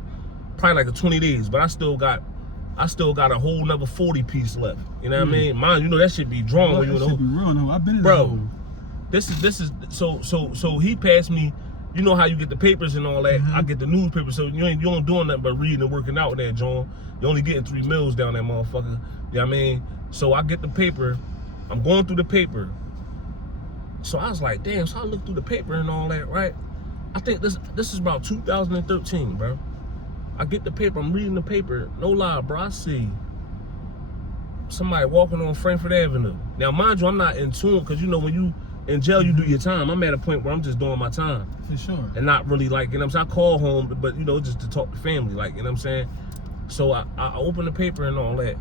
20 days, but I still got a whole nother 40 piece left. You know what I mean? Mine, you know that shit be drawn when you in the hole. Be real, no. I've been in bro, the hole. This is so he passed me. You know how you get the papers and all that. I get the newspaper, so you ain't doing nothing but reading and working out there, John. You only getting 3 meals down that motherfucker. You know what I mean? So I get the paper. I'm going through the paper. So I was like, damn. So I look through the paper and all that, right? I think this is about 2013, bro. I get the paper. I'm reading the paper. No lie, bro. I see somebody walking on Frankfurt Avenue. Now, mind you, I'm not in tune, because you know when you in jail, you do your time. I'm at a point where I'm just doing my time. For sure. And not really like, you know what I'm saying? I call home, but you know, just to talk to family, like, you know what I'm saying? So I open the paper and all that.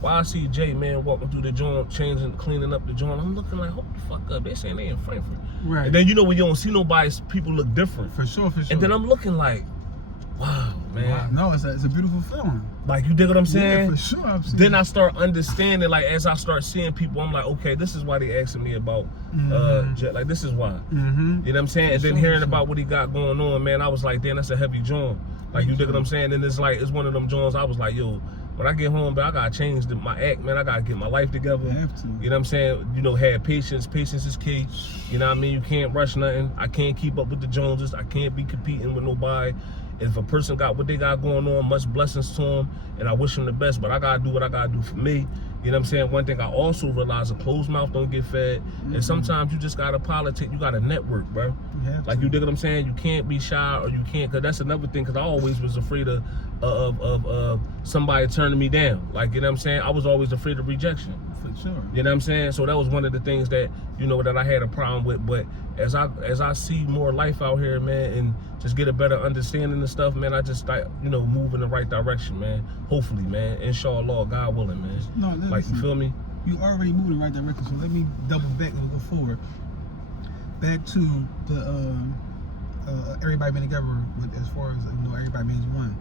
While I see Jay, man, walking through the joint, cleaning up the joint, I'm looking like, hold the fuck up. They saying they in Frankfurt. Right. And then, you know, when you don't see nobody, people look different. For sure. And then I'm looking like, wow, man. Wow. No, it's a beautiful feeling. Like, you dig what I'm saying? Yeah, for sure. Then I start understanding, like, as I start seeing people, I'm like, okay, this is why they asking me about Jet. Like, this is why. You know what I'm saying? And then hearing about what he got going on, man, I was like, damn, that's a heavy joint. Like, you dig what I'm saying? And it's like, it's one of them joints I was like, yo, when I get home, but I gotta change my act, man. I gotta get my life together. You have to. You know what I'm saying? You know, have patience. Patience is key. You know what I mean? You can't rush nothing. I can't keep up with the Joneses. I can't be competing with nobody. If a person got what they got going on, much blessings to them, and I wish them the best, but I gotta do what I gotta do for me. You know what I'm saying? One thing I also realize, a closed mouth don't get fed. And sometimes you just gotta politic, you gotta network, bro. Like, you dig what I'm saying? You can't be shy, or you can't, cause that's another thing, cause I always was afraid of somebody turning me down. Like, you know what I'm saying? I was always afraid of rejection. For sure. You know what I'm saying? So that was one of the things that, you know, that I had a problem with. But as I see more life out here, man, and just get a better understanding of stuff, man, I just start, you know, move in the right direction, man. Hopefully, man. Inshallah, God willing, man. No, like, you feel me? You already moved in the right direction, so let me double back and go forward. Back to the everybody being together with, as far as, you know, everybody being one.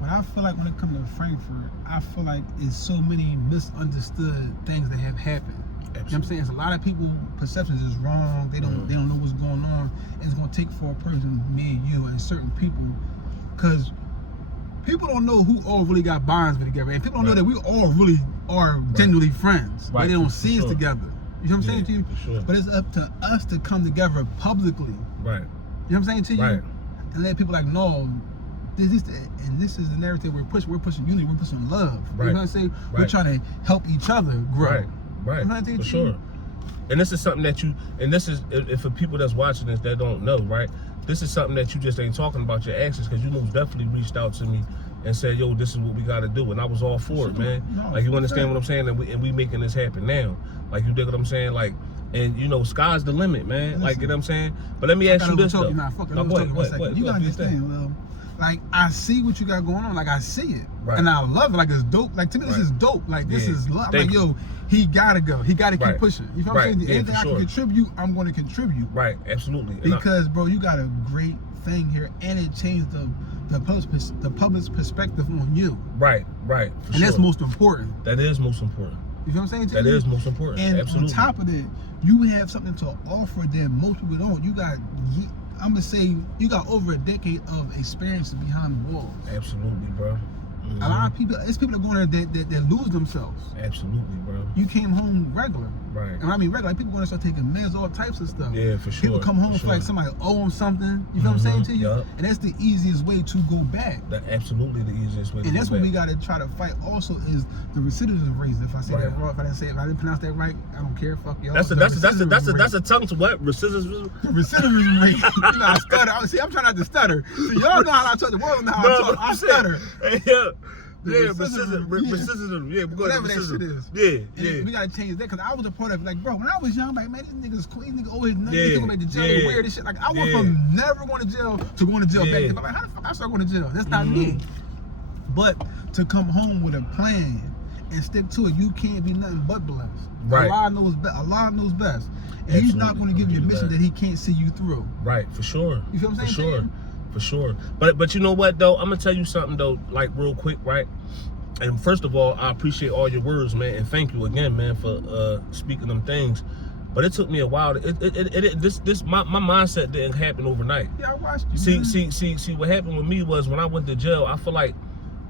But I feel like when it comes to Frankfurt, I feel like it's so many misunderstood things that have happened. Absolutely. You know what I'm saying? It's a lot of people perceptions is wrong. They don't know what's going on. It's gonna take for a person, me and you, and certain people, because people don't know who all really got bonds with together, and people don't know that we all really are genuinely friends. But they don't see us together. You know what I'm saying to you? Sure. But it's up to us to come together publicly. Right. You know what I'm saying to you? Right. And let people like know this is the narrative we're pushing. We're pushing unity. We're pushing love. Right. You know what I'm saying? We're trying to help each other grow. Right. You know For sure. And this is something that you, and this is, if for people that's watching this that don't know, right? This is something that you just ain't talking about your actions, because you most definitely reached out to me and said, yo, this is what we got to do. And I was all for it, man. No, like, you understand what I'm saying? And we making this happen now. Like, you dig what I'm saying? Like, and you know, sky's the limit, man. Listen, like, you know what I'm saying? But let me ask you this, though. You gotta understand, Lil. Like, I see what you got going on. Like, I see it. Right. And I love it. Like, it's dope. Like, to me, this is dope. Like, this is love. Like, yo, he gotta go. He gotta keep pushing. You know what I'm saying? Anything I can contribute, I'm going to contribute. Right, absolutely. Because, bro, you got a great thing here, and it changed the public's perspective on you. Right. And that's most important. That is most important. You know what I'm saying to you? That is most important. And absolutely. on top of that, you have something to offer that most people don't. You got, I'm gonna say, you got over a decade of experience behind the walls. Absolutely, bro. A lot of people, it's people that go there that lose themselves. Absolutely, bro. You came home regular. Right. And I mean regular, like people going to start taking meds, all types of stuff. Yeah, for sure. People come home for like somebody owe them something. You know what I'm saying to you? Yep. And that's the easiest way to go back. That's absolutely the easiest way to go back. And that's what we got to try to fight also is the recidivism rate. If I say that wrong, if I didn't pronounce that right, I don't care. Fuck y'all. That's a tongue to what? Recidivism? The recidivism rate. You know, I stutter. See, I'm trying not to stutter. See, y'all know how I talk. The world know how I talk. I stutter. Recidivism. Yeah, whatever that shit is. Yeah. We gotta change that, because I was a part of it. Like, bro, when I was young, like, man, these niggas cool. These niggas always going back to jail. Weird and shit. Like, I went from never going to jail to going to jail back then. I'm like, how the fuck I start going to jail? That's not me. But to come home with a plan and stick to it, you can't be nothing but blessed. Right. Allah knows best. Allah knows best. And He's not going to give you a mission that He can't see you through. Right, for sure. You feel what I'm saying? For sure. But you know what, though? I'm gonna tell you something, though, like, real quick, right? And first of all, I appreciate all your words, man, and thank you again, man, for speaking them things. But it took me a while. My mindset didn't happen overnight. Yeah, I watched you. See, what happened with me was when I went to jail, I feel like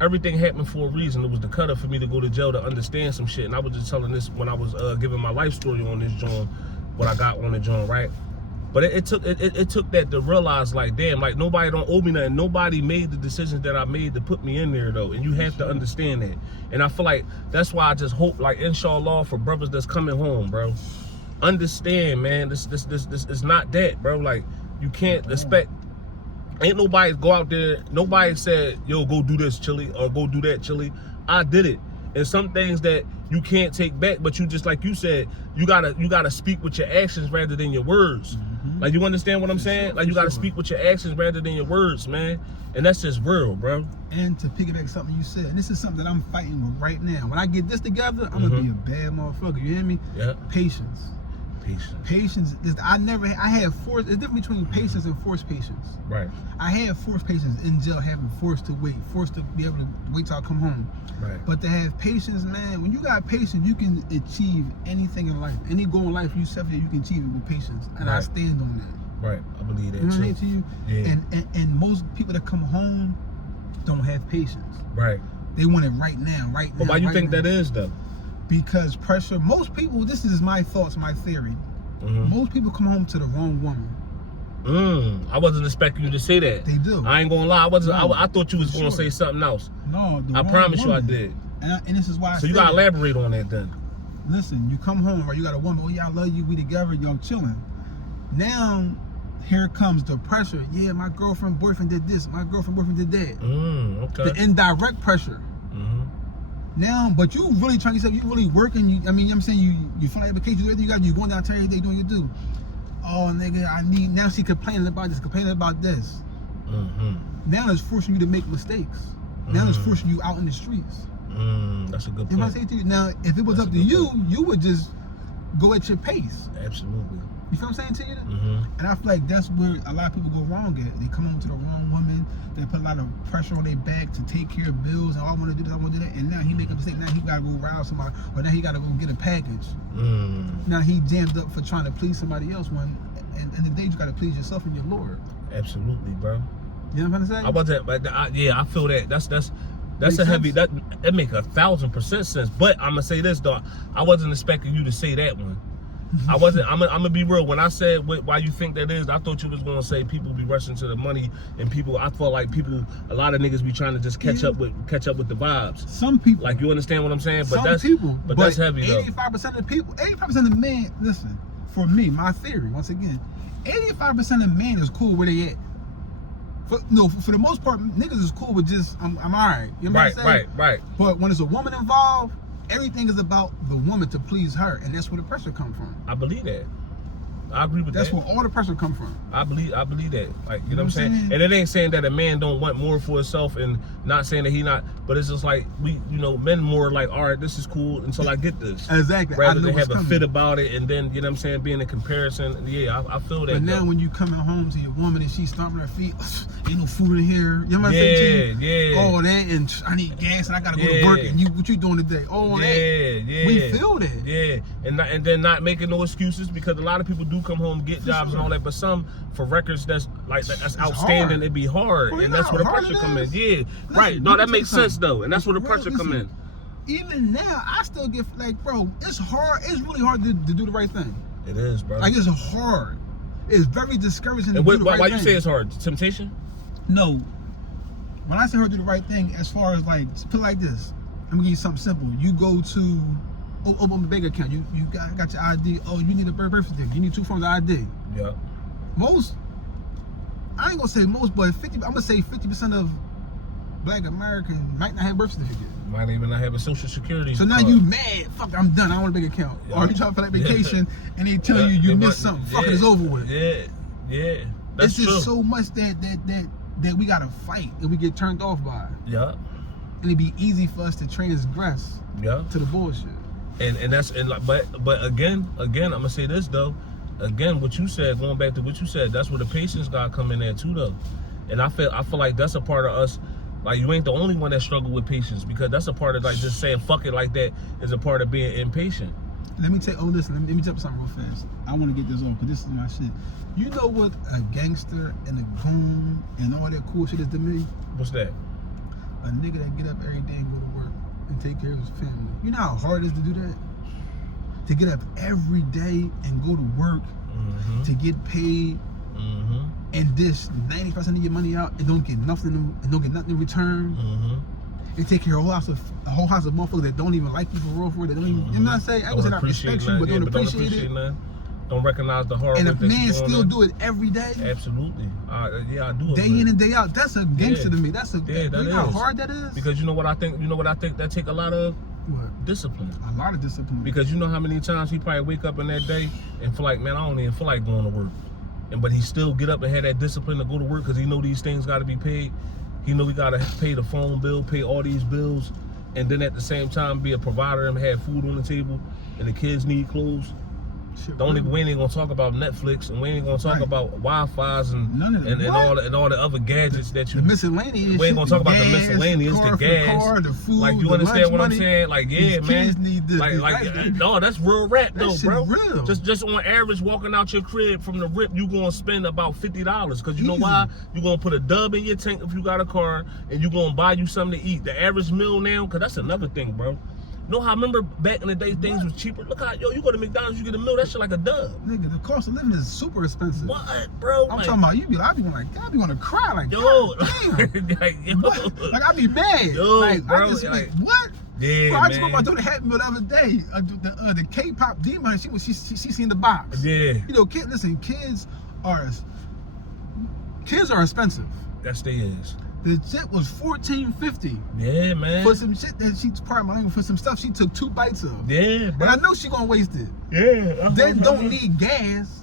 everything happened for a reason. It was the cutter for me to go to jail to understand some shit. And I was just telling this when I was giving my life story on this joint, what I got on the joint, right? But it took that to realize, like, damn, like, nobody don't owe me nothing. Nobody made the decisions that I made to put me in there, though. And you have to understand that. And I feel like that's why I just hope, like, inshallah, for brothers that's coming home, bro. Understand, man, this is not that, bro. Like, you can't expect, ain't nobody go out there, nobody said, yo, go do this, Chili, or go do that, Chili. I did it. And some things that, you can't take back, but you just like you said, you gotta speak with your actions rather than your words. Like, you understand what I'm saying? Sure, Like, you gotta sure. speak with your actions rather than your words, man. And that's just real, bro. And to piggyback something you said, and this is something that I'm fighting with right now. When I get this together, I'm gonna be a bad motherfucker. You hear me? Yeah. Patience. Patience is I had forced. It's different between patience and forced patience. Right. I had forced patience in jail, having forced to wait, forced to be able to wait till I come home. Right. But to have patience, man, when you got patience, you can achieve anything in life. Any goal in life you set for you can achieve it with patience. And I stand on that. Right. I believe that You know what I too. mean to you? Yeah. And most people that come home don't have patience. Right. They want it right now, right now. But why you right think now. that is though? Because pressure. Most people. This is my thoughts, my theory. Most people come home to the wrong woman. I wasn't expecting you to say that. They do. I ain't gonna lie. I wasn't. No, I thought you was gonna sure. say something else. No, the I wrong promise you, I woman. did. And this is why. So you gotta elaborate on that then. Listen, you come home or you got a woman. Oh yeah, I love you. We together. Y'all chilling. Now, here comes the pressure. Yeah, my girlfriend, boyfriend did this. My girlfriend, boyfriend did that. Okay. The indirect pressure. Now, but you really trying to say you really working. You, I mean, I'm saying you feel like vacation. You got you going down every day doing your do. Oh nigga, I need. Now she complaining about this, complaining about this. Now it's forcing you to make mistakes. Now it's forcing you out in the streets. That's a good point. You know what I say to you? Now, if it was up to you, you would just go at your pace. Absolutely. You feel what I'm saying to you? And I feel like that's where a lot of people go wrong at. They come home to the wrong woman. They put a lot of pressure on their back to take care of bills. And, oh, I want to do this, I want to do that. And now he make a mistake. Now he got to go rob somebody. Or now he got to go get a package. Mm. Now he jammed up for trying to please somebody else. And the day you got to please yourself and your Lord. Absolutely, bro. You know what I'm trying to say? I wasn't, but yeah, I feel that. That's Makes a heavy. sense? That make 1,000% sense. But I'm gonna say this though, I wasn't expecting you to say that one. I wasn't. I'm gonna be real. When I said why you think that is, I thought you was gonna say people be rushing to the money and people. I felt like a lot of niggas be trying to just catch up with the vibes. Some people. Like, you understand what I'm saying? But But that's heavy though. 85% of the people, 85% of the men. Listen, for me, my theory. Once again, 85% of men is cool where they at. For the most part, niggas is cool with just I'm alright. You know what I'm saying? Right. But when there's a woman involved, everything is about the woman to please her, and that's where the pressure come from. I believe that. I agree with that. That's where all the pressure come from. I believe that. Like, you know what I'm saying? And it ain't saying that a man don't want more for himself, and not saying that he not, but it's just like men more like, all right, this is cool until I get this. Exactly. Rather than have a fit about it and then, you know what I'm saying, being in comparison. Yeah, I feel that. But now when you coming home to your woman and she's stomping her feet, ain't no food in here. You know what I'm saying? Yeah. All that, and I need gas and I gotta go to work, and what you doing today? All that. Yeah. We feel that. Yeah. And then not making no excuses, because a lot of people do come home, get jobs and all that, but some for records that's outstanding, hard. it'd be hard. Well, And that's where the pressure come in. Yeah. Listen, Right. No, that makes sense though. And that's where the pressure come in. Even now, I still get like, bro, it's hard. It's really hard to do the right thing. It is, bro. Like, it's hard. It's very discouraging and to do the right why thing. you say it's hard? Temptation? No. When I say her do the right thing, as far as like, put it like this. I'm gonna give you something simple. You go to open a bank account. You got your ID. Oh, you need a birth certificate. You need 2 forms of ID. Yeah. Most, I ain't gonna say most, but 50. I'm gonna say 50% of Black Americans might not have birth certificate. Might even not have a social security. So now card. you mad? Fuck, I'm done. I don't want a big account. Yeah. Or you trying to feel like vacation, and they tell you missed something. Fuck it, it's over with. Yeah. That's it's true. just so much that we gotta fight and we get turned off by. Yeah. And it'd be easy for us to transgress to the bullshit. But again, I'm gonna say this though. Again, what you said, going back to what you said, that's where the patience gotta come in there too though. And I feel like that's a part of us. Like, you ain't the only one that struggle with patience, because that's a part of, like, just saying fuck it like that is a part of being impatient. Let me let me jump something real fast. I want to get this off because this is my shit. You know what a gangster and a goon and all that cool shit is to me? What's that? A nigga that get up every day and go to work and take care of his family. You know how hard it is to do that? To get up every day and go to work, to get paid, and dish 90% of your money out and don't get nothing in return. And take care of a whole house of motherfuckers that don't even like you for real, that don't even, you know what I'm saying? I would say not respect you, but don't appreciate it. Don't recognize the hard work. And if man still do it every day. Absolutely. Yeah, I do. Day in and day out. That's a gangster to me. You know how hard that is? Because you know what I think that take a lot of? What? Discipline. A lot of discipline. Because you know how many times he probably wake up in that day and feel like, man, I don't even feel like going to work. But he still get up and have that discipline to go to work because he know these things got to be paid. He know he got to pay the phone bill, pay all these bills, and then at the same time be a provider and have food on the table, and the kids need clothes. Shit, We ain't gonna talk about Netflix, and we ain't gonna talk about Wi-Fi's and none of that. and all the other gadgets that you. The miscellaneous. We ain't gonna talk about the gas, miscellaneous, the gas, car, the food, like you the understand lunch what money. I'm saying? Like yeah, These man. kids need this. No, that's real rap though, shit bro. real. Just on average, walking out your crib from the rip, you gonna spend about $50 because you know Easy. why? You gonna put a dub in your tank if you got a car, and you gonna buy you something to eat. The average meal now, cause that's another thing, bro. Know how I remember back in the day things was cheaper. Look how you go to McDonald's, you get a meal, that shit like a dub. Nigga, the cost of living is super expensive. What, bro? I'm talking about I be wanna cry like, yo, damn. like, yo. Like I be mad. Yo, like bro, I just like, what? Yeah, bro, I just man. remember doing the Happy Meal the other day. The K-pop demon, she seen the box. Yeah, You know, kids are expensive. that's they is. The shit was $14.50 Yeah, man. for some shit that she's part of my language for some stuff she took 2 bites of. Yeah, And bro. I know she gonna waste it. Yeah. Then don't need gas.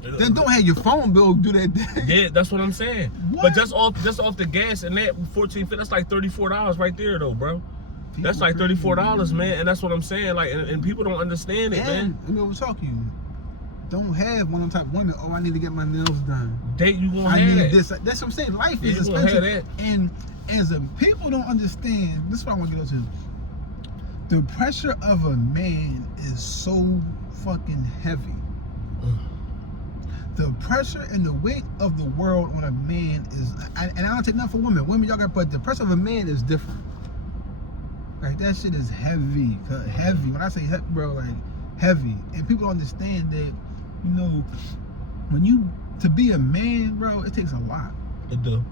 Then don't have your phone bill do that day. Yeah, that's what I'm saying. What? But just off the gas and that $14.50, that's like $34 right there though, bro. That's like $34, man, and that's what I'm saying. Like, and people don't understand it, man. And let me talk to you. Don't have one of them type of women. Oh, I need to get my nails done. Date you gonna I have need that. this. That's what I'm saying. Life Yeah, is you gonna have expensive, and as a people don't understand. This is what I want to get into. The pressure of a man is so fucking heavy. The pressure and the weight of the world on a man is, and I don't take nothing for women. Women, y'all got, but the pressure of a man is different. Like that shit is heavy, heavy. When I say heavy, bro, like heavy, and people don't understand that. You know, to be a man, bro, it takes a lot. It do.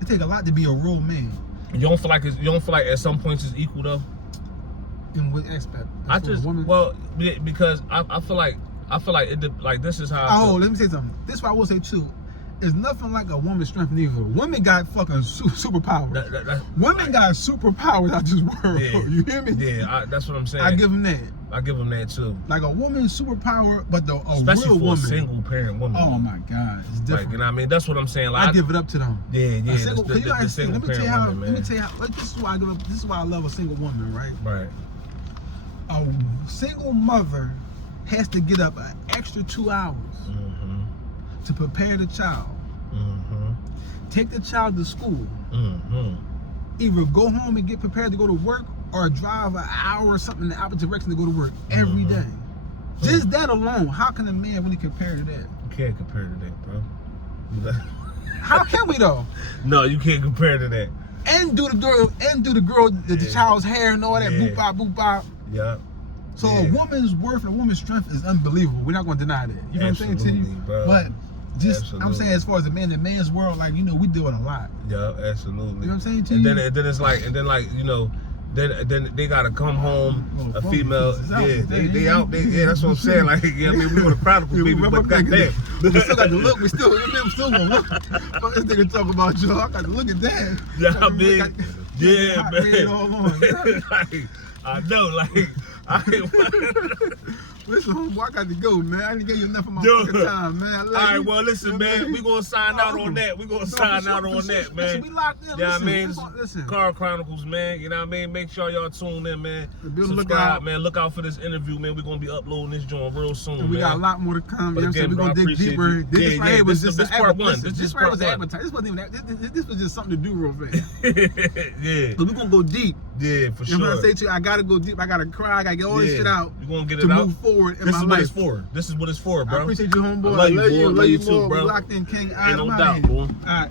It takes a lot to be a real man. You don't feel like at some points it's equal though. In what aspect? I For a just woman? because I feel like like this is how. Oh, let me say something. This is what I will say too. It's nothing like a woman's strength neither. Women got fucking superpowers. Women got superpowers out this world. Yeah. You hear me? Yeah, that's what I'm saying. I give them that. I give them that too. Like a woman's superpower, but Especially real for woman. a single parent woman. Oh my God, it's different. Like, you know what I mean? That's what I'm saying. Like, I give it up to them. Yeah. A single, the single let me tell parent you how. woman, Let me man. tell you how. Like, this is why I give up. This is why I love a single woman, right? Right. A single mother has to get up an extra 2 hours to prepare the child. Take the child to school. Either go home and get prepared to go to work, or drive an hour or something in the opposite direction to go to work every day. Just that alone, how can a man really compare to that? You can't compare to that, bro. How can we though? No, you can't compare to that. And do the girl, the child's hair and all that, boop bop, boop bop. Yeah. So a woman's worth and a woman's strength is unbelievable. We're not going to deny that. You know what I'm saying to you? Bro. But just, Absolutely. I'm saying as far as the man's world, like, you know, we do it a lot. Yeah, absolutely. You know what I'm saying to and you? then it's like, you know, then they gotta come home, a female, they out there, yeah, that's what I'm saying, like, yeah, I mean, we on the Chronicles, baby, but goddamn. We still got to look, we still gonna look. Fuck this nigga talk about y'all, I got to look at that. Yeah, I mean, yeah, hot red all on. like, I know, like, Listen, homeboy, I got to go, man. I didn't give you enough of my Yo. fucking time, man. I love all right, you. well, listen, man, we gonna sign out on that. We gonna sign out on that, man. Listen, we locked in. Yeah, Listen, I mean, listen. Car Chronicles, man. You know what I mean? Make sure y'all tune in, man. Be on the Subscribe, lookout. man. Look out for this interview, man. We're gonna be uploading this joint real soon, And we man. got a lot more to come. You know what I'm saying? again, We're going to bro, I dig deeper. appreciate This you. right here was this just part one. This right was advertised. This wasn't even that. This was just something to do real fast. Yeah. So we're going to go deep. Yeah, for You know what sure. I say to you? I got to go deep. I got to cry. I got to get all this shit out You gonna get to it out? move forward in This my is what life. it's for. This is what it's for, bro. I appreciate you, homeboy. I love you, boy. Love Love you you too, more. bro. We locked in, King. Ain't no I'm doubt, outta here. boy. All right.